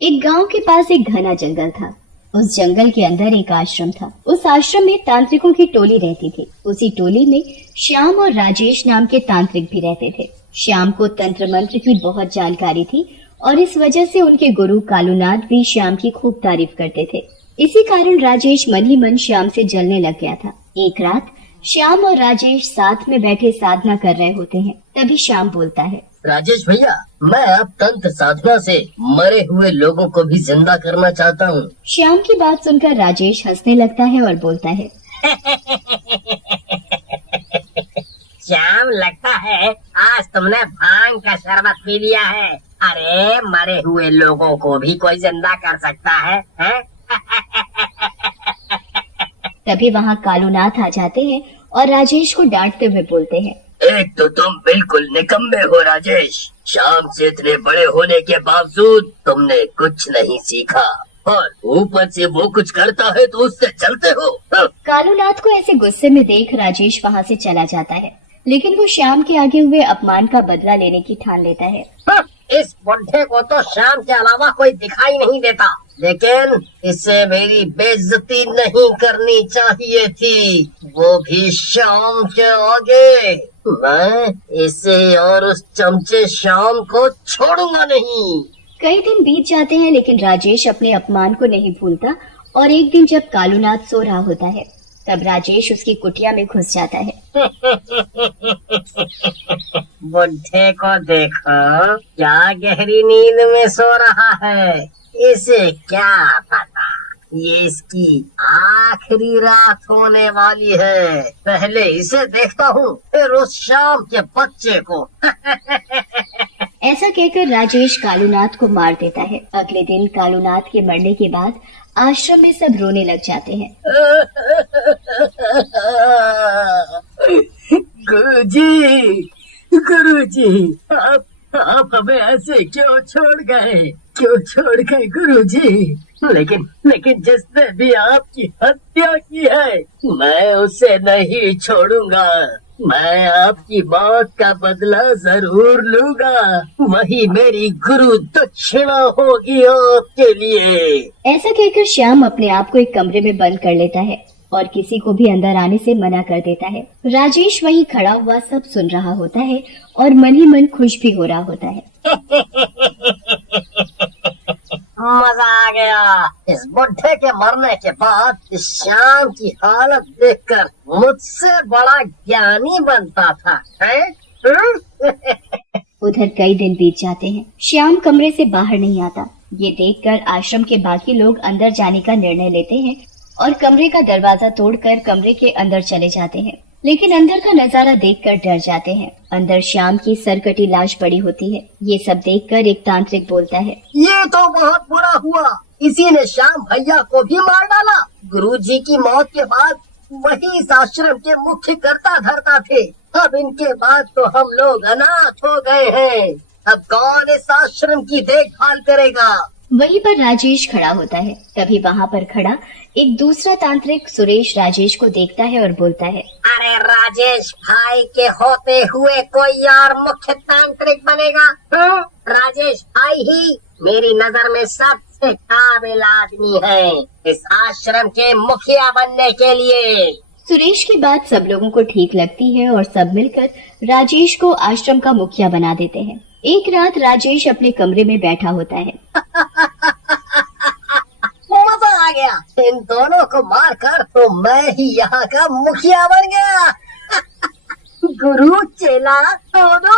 एक गांव के पास एक घना जंगल था। उस जंगल के अंदर एक आश्रम था। उस आश्रम में तांत्रिकों की टोली रहती थी। उसी टोली में श्याम और राजेश नाम के तांत्रिक भी रहते थे। श्याम को तंत्र मंत्र की बहुत जानकारी थी और इस वजह से उनके गुरु कालूनाथ भी श्याम की खूब तारीफ करते थे। इसी कारण राजेश मन ही मन श्याम से जलने लग गया था। एक रात श्याम और राजेश साथ में बैठे साधना कर रहे होते हैं। तभी श्याम बोलता है, राजेश भैया, मैं अब तंत्र साधना से मरे हुए लोगों को भी जिंदा करना चाहता हूँ। श्याम की बात सुनकर राजेश हंसने लगता है और बोलता है, श्याम, लगता है आज तुमने भांग का शरबत पी लिया है। अरे, मरे हुए लोगों को भी कोई जिंदा कर सकता है, हैं? तभी वहाँ कालूनाथ आ जाते हैं और राजेश को डांटते हुए बोलते हैं, एक तो तुम बिल्कुल निकम्मे हो राजेश। शाम से इतने बड़े होने के बावजूद तुमने कुछ नहीं सीखा और ऊपर से वो कुछ करता है तो उससे चलते हो। कालूनाथ को ऐसे गुस्से में देख राजेश वहाँ से चला जाता है, लेकिन वो श्याम के आगे हुए अपमान का बदला लेने की ठान लेता है। इस बुढ़े को तो शाम के अलावा कोई दिखाई नहीं देता, लेकिन इसे मेरी बेइज्जती नहीं करनी चाहिए थी, वो भी शाम के आगे। मैं इसे और उस चमचे शाम को छोड़ूंगा नहीं। कई दिन बीत जाते हैं, लेकिन राजेश अपने अपमान को नहीं भूलता और एक दिन जब कालूनाथ सो रहा होता है तब राजेश उसकी कुटिया में घुस जाता है। बुढ़े को देखो, क्या गहरी नींद में सो रहा है। इसे क्या पता ये इसकी आखिरी रात होने वाली है। पहले इसे देखता हूँ, फिर उस शाम के बच्चे को। ऐसा कहकर राजेश कालूनाथ को मार देता है। अगले दिन कालूनाथ के मरने के बाद आश्रम में सब रोने लग जाते हैं। गुरुजी, आप हमें ऐसे क्यों छोड़ गए गुरुजी? लेकिन जिसने भी आपकी हत्या की है, मैं उसे नहीं छोड़ूंगा। मैं आपकी मौत का बदला जरूर लूंगा। वही मेरी गुरु दक्षिणा होगी आपके लिए। ऐसा कहकर श्याम अपने आप को एक कमरे में बंद कर लेता है और किसी को भी अंदर आने से मना कर देता है। राजेश वहीं खड़ा हुआ सब सुन रहा होता है और मन ही मन खुश भी हो रहा होता है। मजा आ गया। इस बुढ़े के मरने के बाद इस श्याम की हालत देखकर मुझसे बड़ा ज्ञानी बनता था, है? उधर कई दिन बीत जाते हैं। श्याम कमरे से बाहर नहीं आता। ये देखकर आश्रम के बाकी लोग अंदर जाने का निर्णय लेते हैं और कमरे का दरवाजा तोड़कर कमरे के अंदर चले जाते हैं, लेकिन अंदर का नजारा देखकर डर जाते हैं। अंदर श्याम की सरकटी लाश पड़ी होती है। ये सब देखकर एक तांत्रिक बोलता है, ये तो बहुत बुरा हुआ। इसी ने श्याम भैया को भी मार डाला। गुरुजी की मौत के बाद वही इस आश्रम के मुख्य कर्ता धर्ता थे। अब इनके बाद तो हम लोग अनाथ हो गए हैं। अब कौन इस आश्रम की देखभाल करेगा? वहीं पर राजेश खड़ा होता है। तभी वहाँ पर खड़ा एक दूसरा तांत्रिक सुरेश राजेश को देखता है और बोलता है, अरे राजेश भाई के होते हुए कोई और मुख्य तांत्रिक बनेगा? राजेश भाई ही मेरी नजर में सबसे काबिल आदमी है इस आश्रम के मुखिया बनने के लिए। सुरेश की बात सब लोगों को ठीक लगती है और सब मिलकर राजेश को आश्रम का मुखिया बना देते हैं। एक रात राजेश अपने कमरे में बैठा होता है। मजा आ गया। इन दोनों को मारकर तो मैं ही यहाँ का मुखिया बन गया। गुरु चेला दोनों